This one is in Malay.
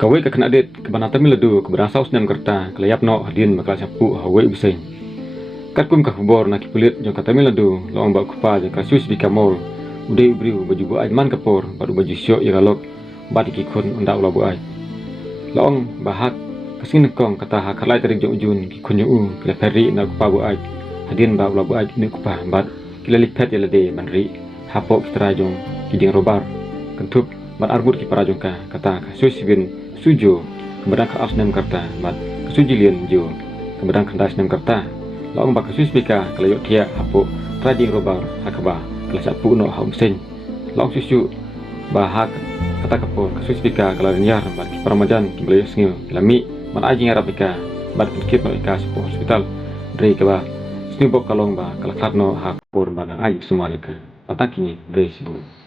Kawai ka kena det kebanatan miladu keberang saus nem kerta kelayap no hadin bakal sapu hawai bsein. Kat kum ka hubor na kipulit jong kata miladu loong ba kupa jong kasus bikamol udai ubriu baju bu aj man kapor baru baju syok ya galok badi ki khun unda ula bu aj. Loong bahak kesing nekong kata hakalai tarik jong ujun ki khun yu kila peri na kupa bu aj hadin ba ula bu aj ni kupa bat kila lipet ya lade manri hapok kitara jong kiding robar kentup bat arbut ki para jong ka kata kasus bin sujo kemudian ke asnem kerta mat kesujilian jo kemudian kendas nem kerta laong bak kasus bika kelayok dia hapo trading robar hakaba kelas sapu no haum sen laong susu bahak kata kapor kasus bika kelarinyar mat paramajan kembali sengil lami man ajing arab bika bat kit no ika sepo hospital dari kaba sni bok kalong ba kalakhat no hapor bana ai semua leka pataki bresibu.